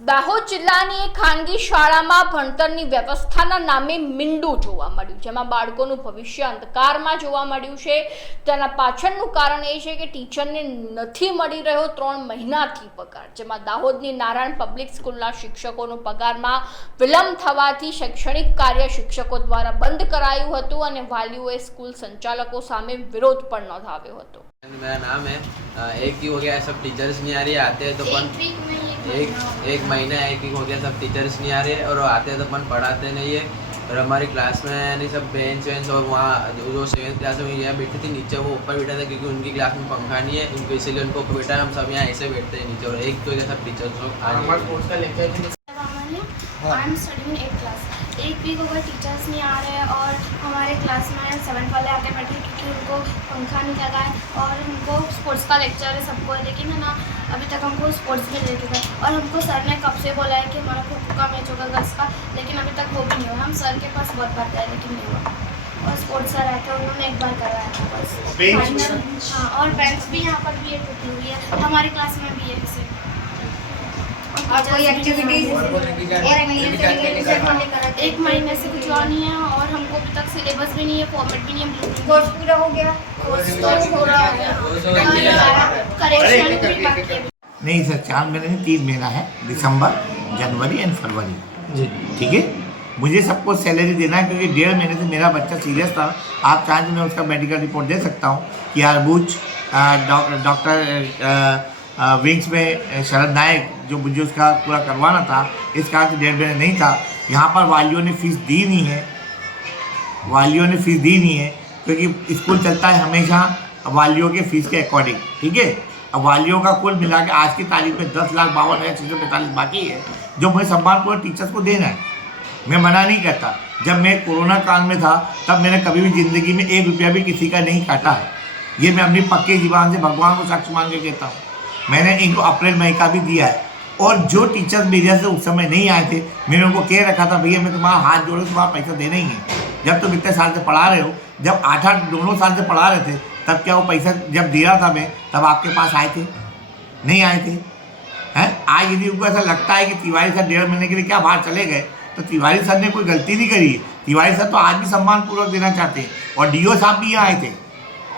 દાહોદ જિલ્લાની એક ખાનગી શાળામાં ભણતરની વ્યવસ્થાના નામે મીંડું જોવા મળ્યું જેમાં બાળકોનું ભવિષ્ય અંધકારમાં જોવા મળ્યું છે. તેના પાછળનું કારણ એ છે કે ટીચરને નથી મળી રહ્યો ત્રણ મહિનાથી પગાર જેમાં દાહોદની નારાયણ પબ્લિક સ્કૂલના શિક્ષકોનો પગારમાં વિલંબ થવાથી શૈક્ષણિક કાર્ય શિક્ષકો દ્વારા બંધ કરાયું હતું અને વાલીઓએ સ્કૂલ સંચાલકો સામે વિરોધ પણ નોંધાવ્યો હતો. મેરા નામ હે એક દી હો ગયા સબ ટીચર્સ નહીં આ રહી આતે તો પણ एक एक महीना एक ही हो गया सब टीचर्स नहीं आ रहे और आते तो अपन पढ़ाते नहीं है। और हमारी क्लास में यानी सब बेंच वेंच और वहाँ जो सेवेंथ क्लास में यहाँ बैठी थी नीचे वो ऊपर बैठा था क्योंकि उनकी क्लास में पंखा नहीं है उनको इसीलिए उनको ऊपर बैठा है हम सब यहाँ ऐसे बैठते हैं नीचे और एक तो जैसा सब टीचर्स लोग हाँ। I am studying at class एक वीक हो गया टीचर्स नहीं आ रहे हैं और हमारे क्लास में सेवन वाले आके बैठे क्योंकि उनको पंखा नहीं लगा है और हमको स्पोर्ट्स का लेक्चर है सबको। लेकिन है ना अभी तक हमको स्पोर्ट्स में दे चुका है और हमको सर ने कब से बोला है कि हमारा खो खो का मैच होगा गर्ल्स का लेकिन अभी तक वो भी नहीं हुआ। हम सर के पास बहुत बार गए लेकिन नहीं हुआ। और स्पोर्ट्स सर आए थे उन्होंने एक बार करवाया था बस। फाइनल हाँ और बेंच भी यहाँ पर भी एक टूटी हुई है। हमारी क्लास में भी है जैसे और कोई नहीं एक्टिविटीज़ और एक महीने से कुछ और नहीं है और हमको अभी तक सिलेबस भी नहीं है फॉर्मेट भी नहीं है। कोर्स पूरा हो गया? कोर्स तो हो रहा करेक्शन भी बाकी नहीं सर चार महीने में तीन महीना है दिसंबर जनवरी एंड फरवरी। जी। ठीक है? मुझे सबको सैलरी देना है क्योंकि डेढ़ महीने से मेरा बच्चा सीरियस था। आप चाहें तो मैं उसका मेडिकल रिपोर्ट दे सकता हूँ कि यारबूज डॉक्टर विंग्स में शरद नायक जो मुझे उसका पूरा करवाना था, इस कारण से डेढ़ महीने नहीं था। यहाँ पर वालियों ने फ़ीस दी नहीं है। वालियों ने फ़ीस दी नहीं है, क्योंकि स्कूल चलता है हमेशा वालियों के फ़ीस के अकॉर्डिंग ठीक है? अब वालियों का कुल मिला के आज की तारीख में दस लाख बावन हज़ार छः सौ पैंतालीस बाकी है, जो मुझे सम्मानपूर्वक टीचर्स को देना है। मैं मना नहीं करता। जब मैं कोरोना काल में था, तब मैंने कभी भी ज़िंदगी में एक रुपया भी किसी का नहीं काटा है। ये मैं अपनी पक्के जीवान से भगवान को साक्ष्य मान के कहता हूँ। मैंने इनको अप्रैल मई का भी दिया है। और जो टीचर्स मेरे से उस समय नहीं आए थे, मैंने उनको कह रखा था, भैया, मैं तुम्हारा हाथ जोड़ो तुम्हारा पैसा देना ही है। जब तुम इतने साल से पढ़ा रहे हो, जब आठ आठ दोनों साल से पढ़ा रहे थे, तब क्या वो पैसा जब दे रहा था मैं, तब आपके पास आए थे? नहीं आए थे? हैं? आज यदि उनको ऐसा लगता है कि तिवारी सर डेढ़ महीने के लिए क्या बाहर चले गए तो तिवारी सर ने कोई गलती नहीं करी। तिवारी सर तो आज भी सम्मानपूर्वक देना चाहते हैं। और डीओ साहब भी यहाँ आए थे।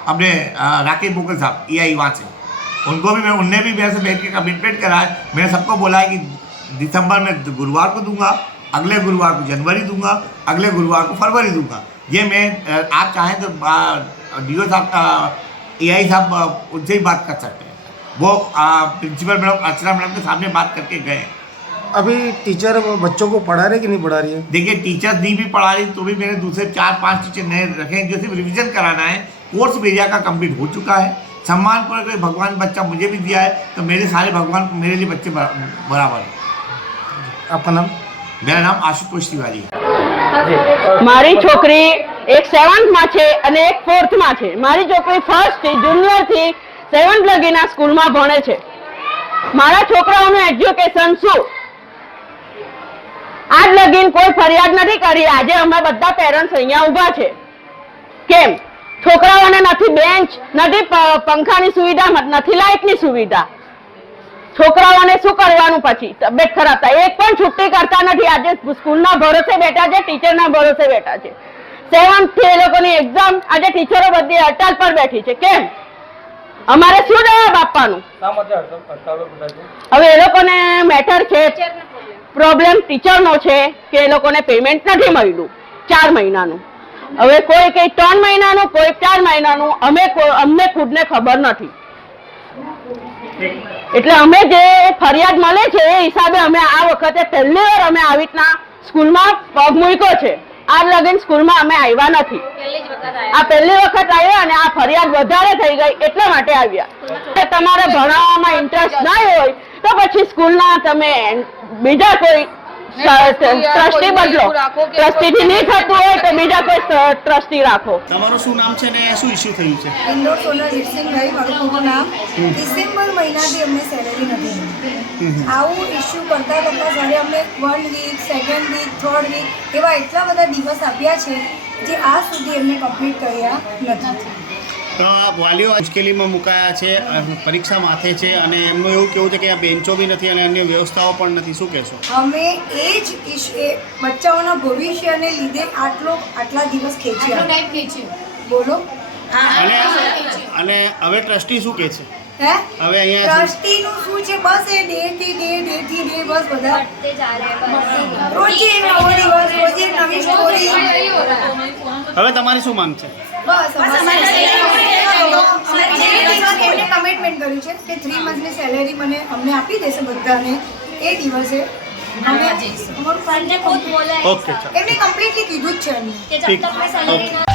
अपने राकेश बोकल साहब ई आई वहाँ से। उनको भी मैं उनने भी मेरे से बैठ के कमिटमेंट करा है। मैंने सबको बोला है कि दिसंबर में गुरुवार को दूँगा अगले गुरुवार को जनवरी दूँगा अगले गुरुवार को फरवरी दूँगा। ये मैं आप चाहें तो डी ओ साहब का ए आई साहब उनसे ही बात कर सकते हैं। वो प्रिंसिपल मैडम अर्चना मैडम के सामने बात करके गए। अभी टीचर बच्चों को पढ़ा रहे कि नहीं पढ़ा रही है? देखिए टीचर नहीं भी पढ़ा रही तो भी मैंने दूसरे चार पाँच टीचर नए रखे हैं जो सिर्फ़ रिविजन कराना है। कोर्स मेरिया का कंप्लीट हो चुका है। सम्मान पर अगर भगवान बच्चा मुझे भी दिया है तो मेरे सारे भगवान मेरे लिए बच्चे बरा- बराबर है आपका नाम मेरा नाम आशुतोष तिवारी है મારી છોકરી એક સેવન્થમાં છે અને એક ફોર્થમાં છે મારી છોકરી ફર્સ્ટ થી જુનિયર થી સેવન્થ લગીના સ્કૂલમાં ભણે છે મારા છોકરાઓનું એજ્યુકેશન શું આજ લગીન કોઈ ફરિયાદ નથી કરી આજે અમે બધા પેરેન્ટ્સ અહીંયા ઊભા છે કેમ છોકરાઓને નથી બેન્ચ નથી પ- પંખાની સુવિધા નથી લાઇટની સુવિધા. છોકરાઓને શું કરવાનું પછી? તબિયત ખરાબ થાય. એક પણ છુટ્ટી કરતા નથી. આજે સ્કૂલના ભરોસે બેઠા છે ટીચરના ભરોસે બેઠા છે. સેવન્થ એ લોકોની એક્ઝામ આજે ટીચરો બધી હડતાલ પર બેઠી છે. કેમ? અમારે શું જવાબ આપવાનું? હવે એ લોકોને મેટર છે. પ્રોબ્લેમ ટીચરનો છે કે એ લોકોને પેમેન્ટ નથી મળ્યું. ચાર મહિનાનું. હવે કોઈ કઈ ત્રણ મહિનાનું કોઈ ચાર મહિનાનું અમે અમને ખુદને ખબર નથી. એટલે અમે જે ફરિયાદ મળે છે એ હિસાબે અમે આ વખતે પહેલી વાર અમે આવી રીતના સ્કૂલમાં પગ મૂક્યો છે. આ લગીન સ્કૂલમાં અમે આવ્યા નથી. આ પહેલી વખત આવ્યા અને આ ફરિયાદ વધારે થઈ ગઈ એટલા માટે આવ્યા. તમારે ભણાવવામાં ઇન્ટરેસ્ટ ના હોય તો પછી સ્કૂલના તમે બીજા કોઈ ટ્રસ્ટી બદલો. ટ્રસ્ટીથી નહીં થતું હોય તો બીજા કોઈ ટ્રસ્ટી રાખો. તમારું શું નામ છે ને શું ઇશ્યુ થયું છે? ઇન્દોર સોલર જીતસિંહભાઈ મારું નામ. ડિસેમ્બર મહિનાથી અમને સેલેરી નથી મળી. આવું ઇશ્યુ કરતા કરતા જ્યારે અમને one week second week third week એવા એટલા બધા દિવસ આપ્યા છે જે આ સુધી એમને કમ્પ્લીટ કર્યા નથી. વાલીઓ મુશ્કેલીમાં મુકાયા છે પરીક્ષા માથે છે અને એમનું એવું કેવું છે કે આ બેન્ચો બી નથી અને અન્ય વ્યવસ્થાઓ પણ નથી. શું કહેશો? અમે એ જ એ બચ્ચાઓના ભવિષ્યને લીધે આટલો આટલા દિવસ ખેંચ્યા. બોલો. અને અને હવે ટ્રસ્ટી શું કહે છે? હે? હવે અહીંયા ટ્રસ્ટીનું શું છે? બસ એ ડે થી ડે ડે થી ડે બસ. બધા રોજે નવો દિવસ રોજે નવી સ્ટોરી. હવે તમારી શું માંગ છે? બસ અમારે એમને કમિટમેન્ટ કર્યું છે કે થ્રી મંથની સેલેરી મને અમને આપી દેશે બધાને એ દિવસે. અમે અમારું ફંડ ખુદ બોલાય એમને કમ્પ્લીટલી કીધું જ છે એમને. Salary okay